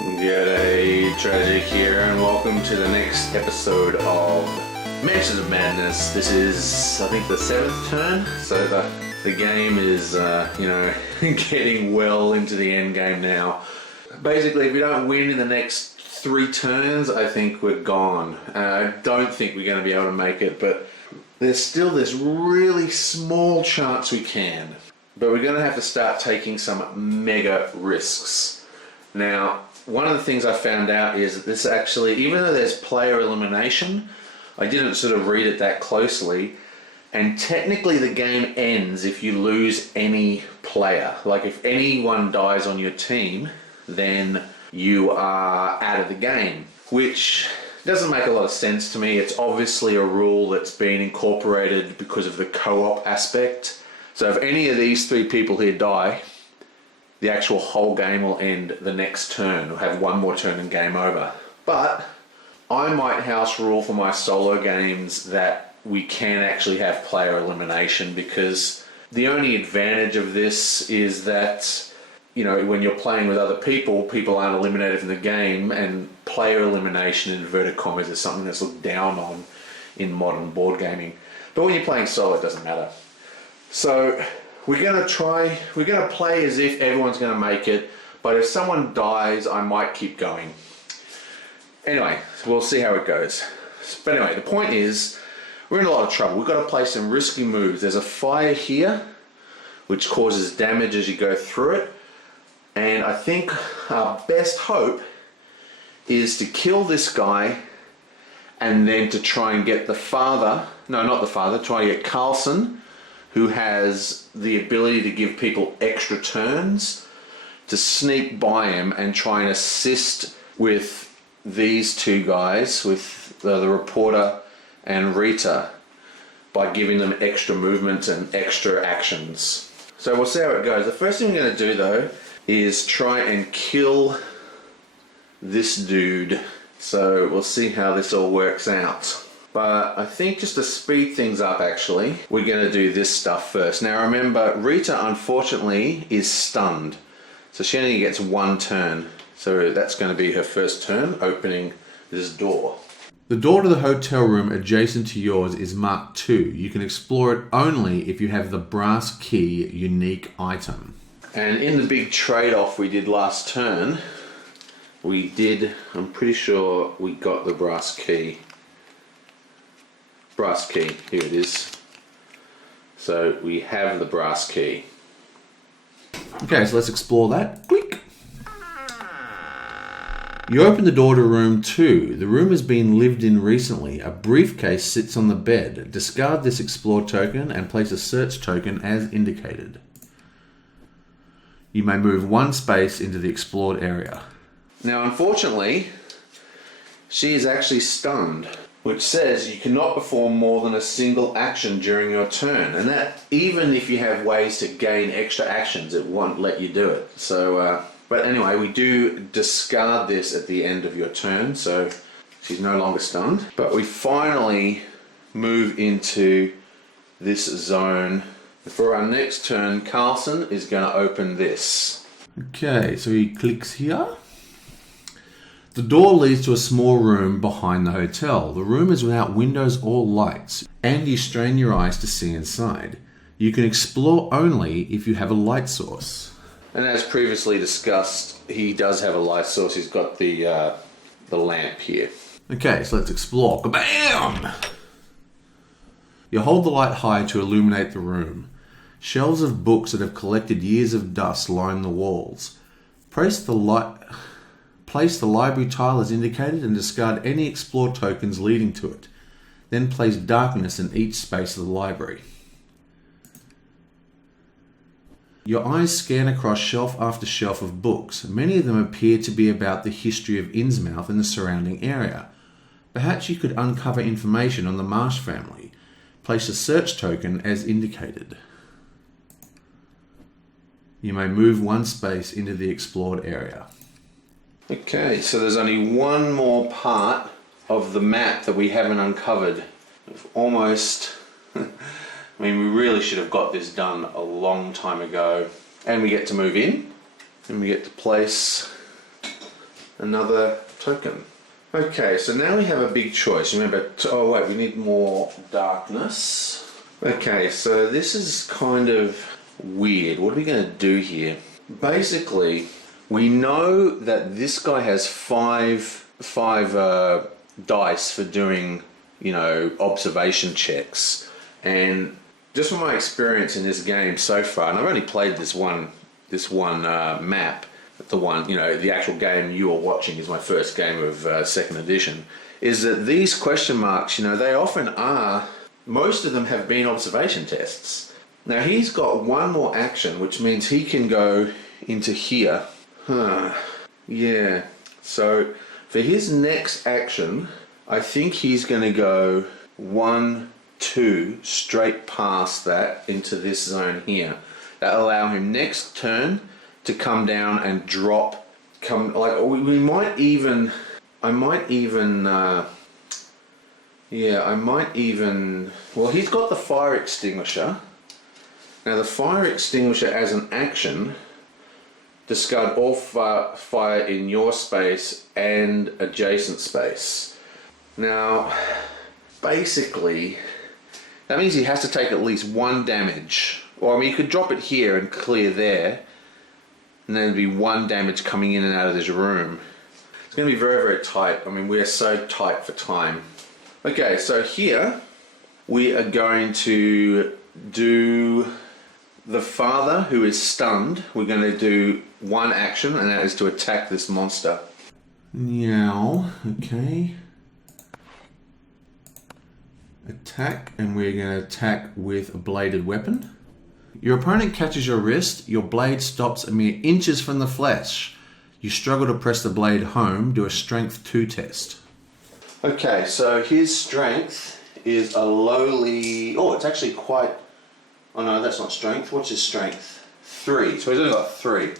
G'day, Tragic here, and welcome to the next episode of Mansions of Madness. This is, I think, the 7th turn, so the game is, getting well into the end game now. Basically, if we don't win in the next 3 turns, I think we're gone. I don't think we're going to be able to make it, but there's still this really small chance we can. But we're going to have to start taking some mega risks. Now, one of the things I found out is that this actually, even though there's player elimination, I didn't sort of read it that closely, and technically the game ends if you lose any player. Like if anyone dies on your team, then you are out of the game, which doesn't make a lot of sense to me. It's obviously a rule that's been incorporated because of the co-op aspect. So if any of these 3 people here die, the actual whole game will end the next turn. We'll have one more turn and game over. But I might house rule for my solo games that we can actually have player elimination, because the only advantage of this is that, you know, when you're playing with other people, people aren't eliminated from the game, and player elimination in inverted commas is something that's looked down on in modern board gaming. But when you're playing solo, it doesn't matter. So we're going to play as if everyone's going to make it, but if someone dies, I might keep going. Anyway, we'll see how it goes. But anyway, the point is, we're in a lot of trouble. We've got to play some risky moves. There's a fire here, which causes damage as you go through it. And I think our best hope is to kill this guy and then to try and get try and get Carlson, who has the ability to give people extra turns, to sneak by him and try and assist with these 2 guys, with the reporter and Rita, by giving them extra movement and extra actions. So we'll see how it goes. The first thing we're going to do, though, is try and kill this dude. So we'll see how this all works out. But I think just to speed things up, actually, we're going to do this stuff first. Now remember, Rita, unfortunately, is stunned. So she only gets 1 turn. So that's going to be her first turn, opening this door. The door to the hotel room adjacent to yours is marked 2. You can explore it only if you have the brass key unique item. And in the big trade-off we did last turn, I'm pretty sure we got the brass key. Brass key, here it is. So we have the brass key. Okay, so let's explore that. Click. You open the door to room 2. The room has been lived in recently. A briefcase sits on the bed. Discard this explore token and place a search token as indicated. You may move 1 space into the explored area. Now, unfortunately, she is actually stunned, which says you cannot perform more than a single action during your turn. And that, even if you have ways to gain extra actions, it won't let you do it. So, but anyway, we do discard this at the end of your turn, so she's no longer stunned. But we finally move into this zone. For our next turn, Carlson is going to open this. Okay, so he clicks here. The door leads to a small room behind the hotel. The room is without windows or lights, and you strain your eyes to see inside. You can explore only if you have a light source. And as previously discussed, he does have a light source. He's got the lamp here. Okay, so let's explore. Kabam! You hold the light high to illuminate the room. Shelves of books that have collected years of dust line the walls. Place the library tile as indicated and discard any explore tokens leading to it. Then place darkness in each space of the library. Your eyes scan across shelf after shelf of books. Many of them appear to be about the history of Innsmouth and the surrounding area. Perhaps you could uncover information on the Marsh family. Place a search token as indicated. You may move 1 space into the explored area. Okay, so there's only 1 more part of the map that we haven't uncovered. We've almost... I mean, we really should have got this done a long time ago. And we get to move in, and we get to place another token. Okay, so now we have a big choice. Remember, oh wait, we need more darkness. Okay, so this is kind of weird. What are we going to do here? Basically, we know that this guy has five dice for doing, you know, observation checks. And just from my experience in this game so far, and I've only played this one map, the one, you know, the actual game you are watching is my first game of second edition, is that these question marks, you know, they often are, most of them have been observation tests. Now he's got one more action, which means he can go into here. Yeah, so for his next action, I think he's going to go 1, 2 straight past that into this zone here. That'll allow him next turn to come down and drop, well, he's got the fire extinguisher. Now the fire extinguisher as an action, discard all fire in your space and adjacent space. Now, basically, that means he has to take at least 1 damage. Or, I mean, you could drop it here and clear there, and then there'd be 1 damage coming in and out of this room. It's going to be very, very tight. I mean, we are so tight for time. Okay, so here we are going to do the father who is stunned. We're going to do 1 action, and that is to attack this monster. Now, okay. Attack, and we're going to attack with a bladed weapon. Your opponent catches your wrist, your blade stops a mere inches from the flesh. You struggle to press the blade home, do a strength 2 test. Okay, so his strength is a lowly... Oh, it's actually quite... Oh no, that's not strength. What's his strength? 3. So he's only got 3.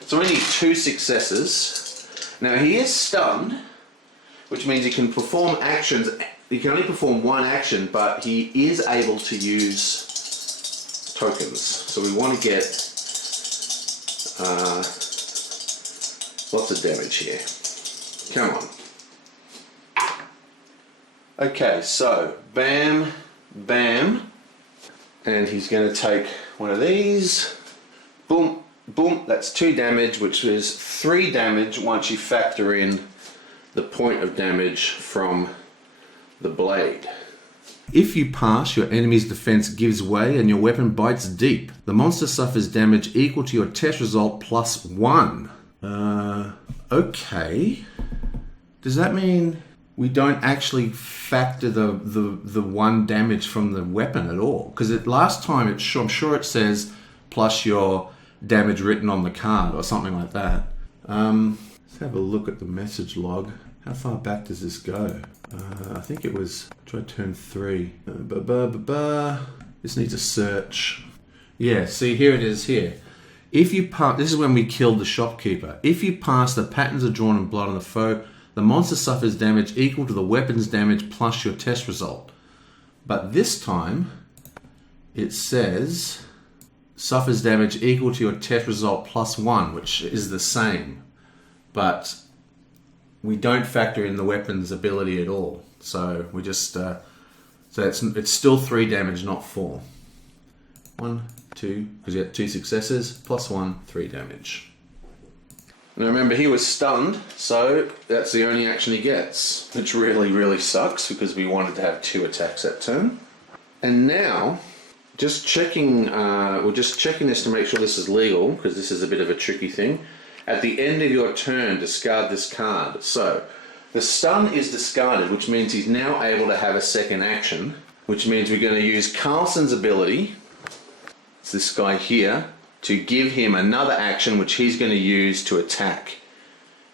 So we need 2 successes. Now he is stunned, which means he can perform actions. He can only perform 1 action, but he is able to use tokens. So we want to get lots of damage here. Come on. Okay, so bam, bam. And he's going to take one of these. Boom, boom. That's 2 damage, which is 3 damage once you factor in the point of damage from the blade. If you pass, your enemy's defense gives way and your weapon bites deep. The monster suffers damage equal to your test result plus 1. Okay. Does that mean we don't actually factor the 1 damage from the weapon at all? Because last time, I'm sure it says plus your damage written on the card or something like that. Let's have a look at the message log. How far back does this go? I think it was, try turn 3. This needs a search. Yeah, see, here it is here. If you pass, this is when we killed the shopkeeper. If you pass, the patterns are drawn in blood on the foe. The monster suffers damage equal to the weapon's damage plus your test result. But this time, it says suffers damage equal to your test result plus 1, which is the same. But we don't factor in the weapon's ability at all. So we just, so it's still 3 damage, not 4. 1, 2, because you had 2 successes, plus 1, 3 damage. Now remember, he was stunned, so that's the only action he gets, which really, really sucks because we wanted to have 2 attacks that turn. And now, just checking, we're just checking this to make sure this is legal, because this is a bit of a tricky thing. At the end of your turn, discard this card. So, the stun is discarded, which means he's now able to have a second action, which means we're going to use Carlson's ability, it's this guy here, to give him another action which he's going to use to attack.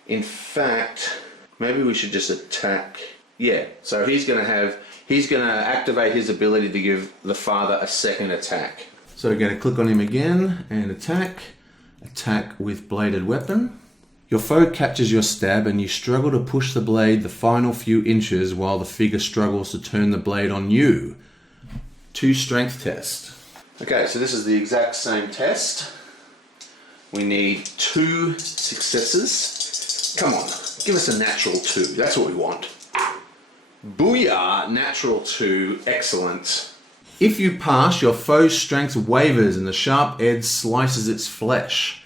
In fact, maybe we should just attack. Yeah, so he's going to activate his ability to give the father a second attack. So we're going to click on him again and attack. Attack with bladed weapon. Your foe catches your stab and you struggle to push the blade the final few inches while the figure struggles to turn the blade on you. 2 strength test. Okay, so this is the exact same test. We need 2 successes. Come on. Give us a natural 2. That's what we want. Booyah! Natural 2. Excellent. If you pass, your foe's strength wavers and the sharp edge slices its flesh.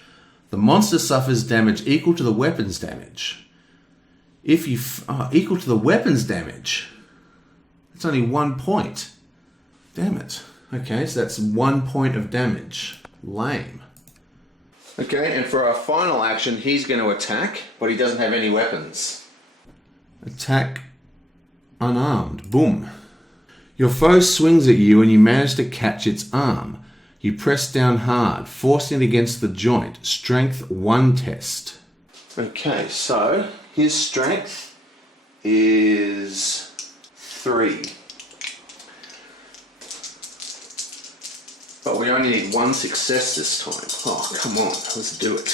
The monster suffers damage equal to the weapon's damage. If you... equal to the weapon's damage. That's only 1 point. Damn it. Okay, so that's 1 point of damage. Lame. Okay, and for our final action, he's going to attack, but he doesn't have any weapons. Attack unarmed. Boom. Your foe swings at you and you manage to catch its arm. You press down hard, forcing it against the joint. Strength 1 test. Okay, so his strength is 3. But we only need 1 success this time. Oh, come on, let's do it.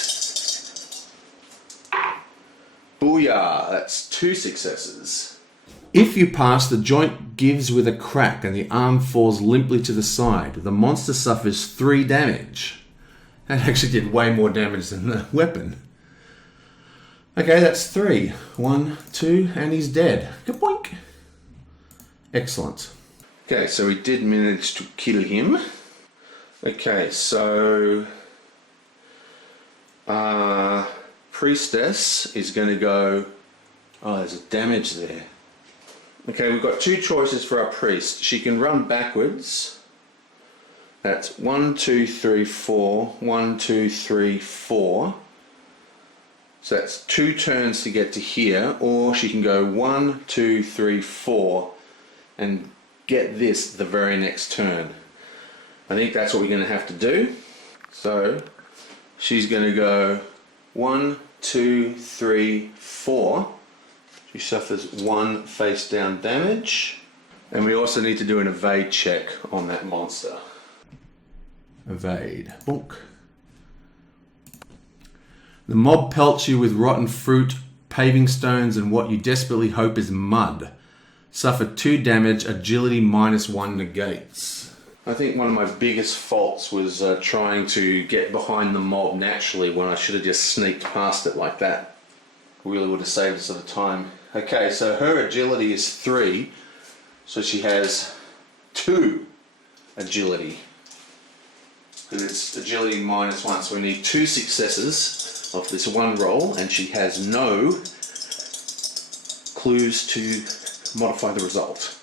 Booyah, that's 2 successes. If you pass, the joint gives with a crack and the arm falls limply to the side. The monster suffers 3 damage. That actually did way more damage than the weapon. Okay, that's 3. 1, 2, and he's dead. Kaboink! Excellent. Okay, so we did manage to kill him. Okay, so Priestess is going to go... Oh, there's a damage there. Okay, we've got 2 choices for our priest. She can run backwards. That's 1, 2, 3, 4. 1, 2, 3, 4. So that's 2 turns to get to here. Or she can go 1, 2, 3, 4 and get this the very next turn. I think that's what we're going to have to do. So she's going to go 1, 2, 3, 4. She suffers 1 face down damage. And we also need to do an evade check on that monster. Evade. Bonk. The mob pelts you with rotten fruit, paving stones, and what you desperately hope is mud. Suffer 2 damage, agility -1 negates. I think one of my biggest faults was trying to get behind the mob naturally when I should have just sneaked past it like that. Really would have saved us a lot of time. Okay, so her agility is 3, so she has 2 agility. Because it's agility -1, so we need 2 successes of this one roll, and she has no clues to modify the result.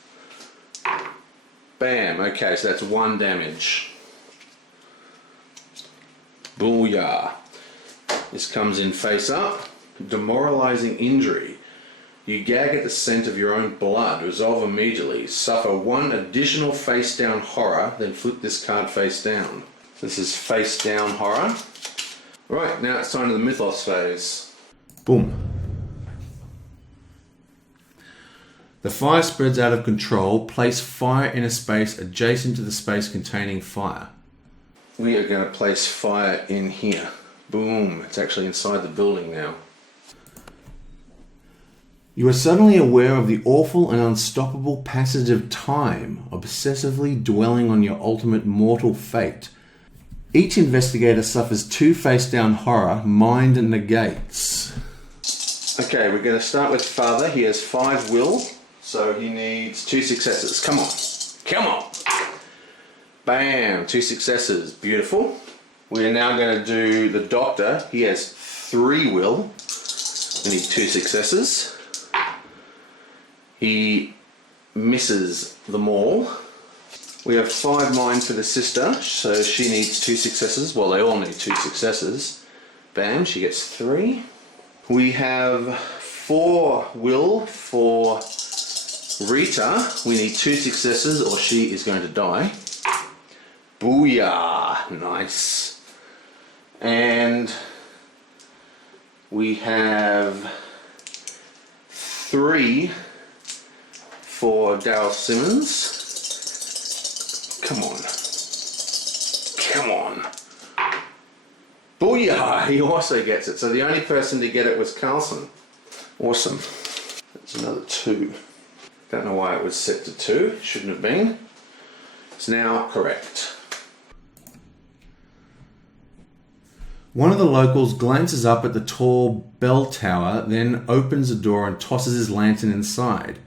Bam, okay, so that's 1 damage. Booyah. This comes in face up. Demoralizing injury. You gag at the scent of your own blood. Resolve immediately. Suffer 1 additional face down horror, then flip this card face down. This is face down horror. Right, now it's time to the Mythos phase. Boom. The fire spreads out of control. Place fire in a space adjacent to the space containing fire. We are going to place fire in here. Boom. It's actually inside the building now. You are suddenly aware of the awful and unstoppable passage of time, obsessively dwelling on your ultimate mortal fate. Each investigator suffers 2 face-down horror, mind negates. Okay, we're going to start with Father. He has 5 will, so he needs 2 successes. Come on. Come on. Bam, 2 successes. Beautiful. We're now going to do the Doctor. He has 3 will. We need 2 successes. He misses them all. We have 5 mind for the sister, so she needs 2 successes. Well, they all need 2 successes. Bam, she gets 3. We have 4 will for Rita. We need 2 successes or she is going to die. Booyah! Nice. And we have 3 for Daryl Simmons. Come on. Come on. Booyah! He also gets it. So the only person to get it was Carlson. Awesome. That's another 2. Don't know why it was set to 2. Shouldn't have been. It's now correct. One of the locals glances up at the tall bell tower, then opens the door and tosses his lantern inside.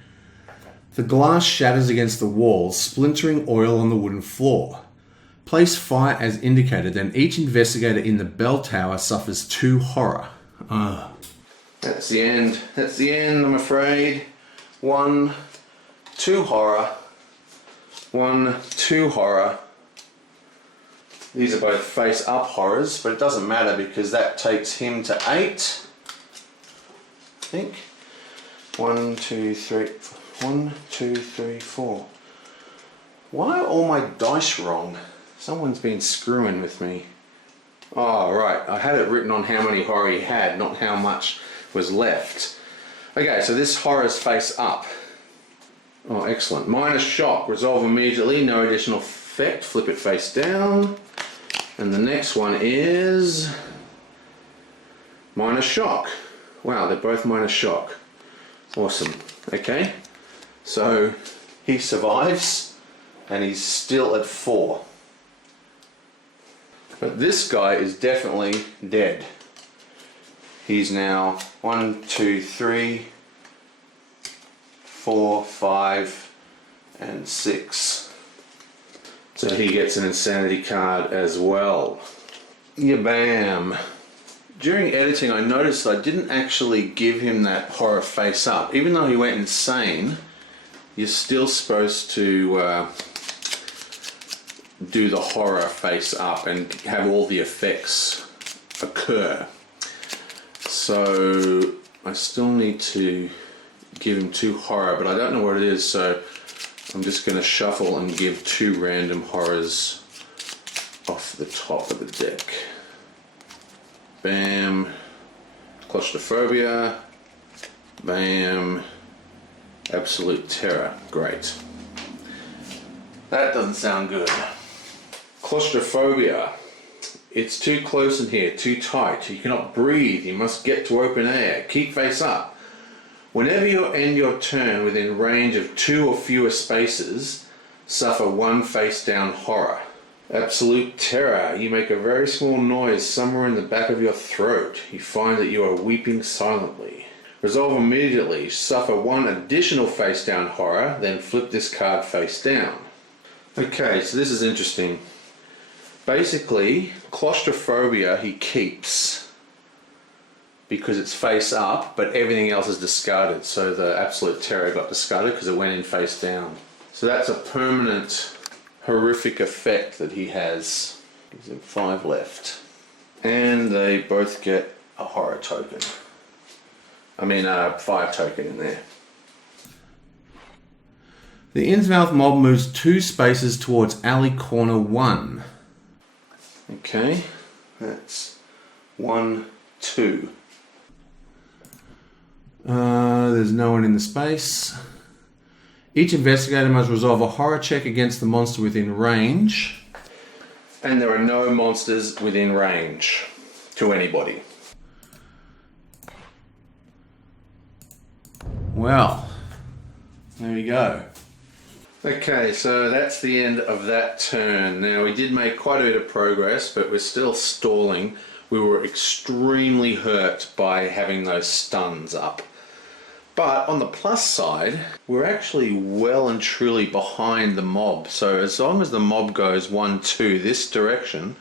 The glass shatters against the walls, splintering oil on the wooden floor. Place fire as indicated, then each investigator in the bell tower suffers 2 horror. That's the end. That's the end, I'm afraid. 1, 2 horror. 1, 2 horror. These are both face-up horrors, but it doesn't matter because that takes him to 8. I think. 1, 2, 3. 1, 2, 3, 4. Why are all my dice wrong? Someone's been screwing with me. Oh, right. I had it written on how many horror he had, not how much was left. Okay, so this horror's face up. Oh, excellent. Minus shock. Resolve immediately. No additional effect. Flip it face down. And the next one is minus shock. Wow, they're both minus shock. Awesome. Okay, so he survives and he's still at 4. But this guy is definitely dead. He's now 1, 2, 3, 4, 5, and 6. So he gets an insanity card as well. Yabam. During editing I noticed I didn't actually give him that horror face up. Even though he went insane, you're still supposed to do the horror face up and have all the effects occur. So I still need to give him 2 horror, but I don't know what it is, so I'm just going to shuffle and give 2 random horrors off the top of the deck. Bam. Claustrophobia. Bam. Absolute terror. Great. That doesn't sound good. Claustrophobia. It's too close in here, too tight. You cannot breathe. You must get to open air. Keep face up. Whenever you end your turn within range of 2 or fewer spaces, suffer 1 face down horror. Absolute terror. You make a very small noise somewhere in the back of your throat. You find that you are weeping silently. Resolve immediately. Suffer 1 additional face down horror, then flip this card face down. Okay, so this is interesting. Basically, claustrophobia he keeps because it's face up, but everything else is discarded. So the absolute terror got discarded because it went in face down. So that's a permanent horrific effect that he has. Gives him 5 left. And they both get a horror token. I mean a 5 token in there. The Innsmouth mob moves 2 spaces towards alley corner 1. Okay, that's 1, 2. There's no one in the space. Each investigator must resolve a horror check against the monster within range. And there are no monsters within range to anybody. Well, there we go. Okay, so that's the end of that turn. Now, we did make quite a bit of progress, but we're still stalling. We were extremely hurt by having those stuns up. But on the plus side, we're actually well and truly behind the mob. So as long as the mob goes 1, 2 this direction,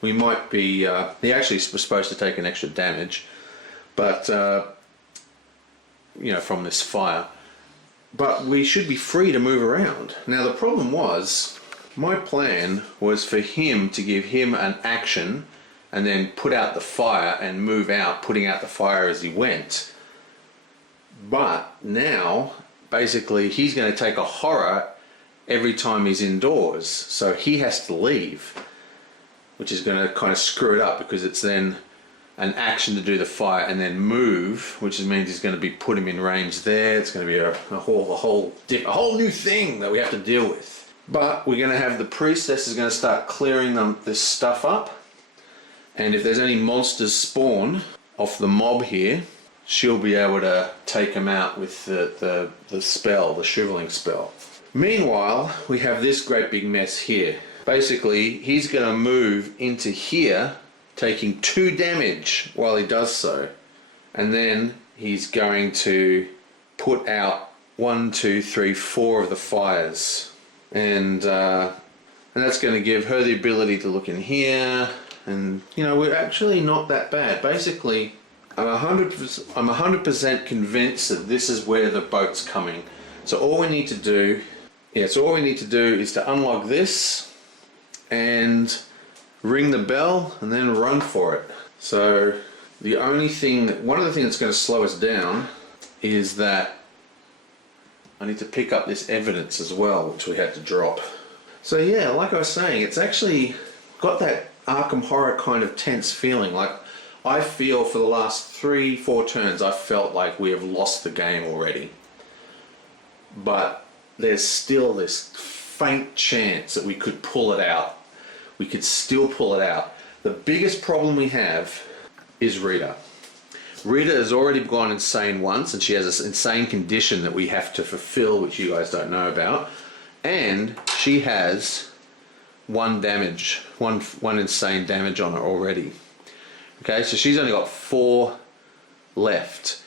we might be... he actually was supposed to take an extra damage, but, you know, from this fire. But we should be free to move around. Now the problem was, my plan was for him to give him an action and then put out the fire and move out, putting out the fire as he went. But now, basically, he's going to take a horror every time he's indoors. So he has to leave, which is going to kind of screw it up because it's then an action to do the fire and then move, which means he's going to be put him in range there. It's going to be a whole new thing that we have to deal with. But we're going to have the priestess is going to start clearing this stuff up. And if there's any monsters spawn off the mob here, she'll be able to take them out with the spell, the shriveling spell. Meanwhile, we have this great big mess here. Basically, he's going to move into here taking 2 damage while he does so. And then he's going to put out 1, 2, 3, 4 of the fires. And that's going to give her the ability to look in here. And, you know, we're actually not that bad. Basically, I'm 100% convinced that this is where the boat's coming. So all we need to do, is to unlock this and ring the bell and then run for it. So one of the things that's going to slow us down is that I need to pick up this evidence as well, which we had to drop. So yeah, like I was saying, it's actually got that Arkham Horror kind of tense feeling. Like, I feel for the last 3-4 turns, I felt like we have lost the game already. But there's still this faint chance that we could pull it out. We could still pull it out. The biggest problem we have is Rita. Rita has already gone insane once, and she has this insane condition that we have to fulfill, which you guys don't know about. And she has 1 damage, one insane damage on her already. Okay, so she's only got 4 left.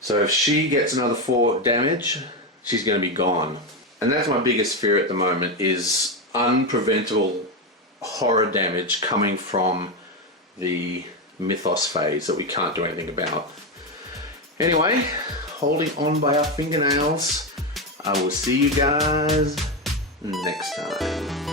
So if she gets another 4 damage, she's going to be gone. And that's my biggest fear at the moment, is unpreventable horror damage coming from the Mythos phase that we can't do anything about. Anyway, holding on by our fingernails, I will see you guys next time.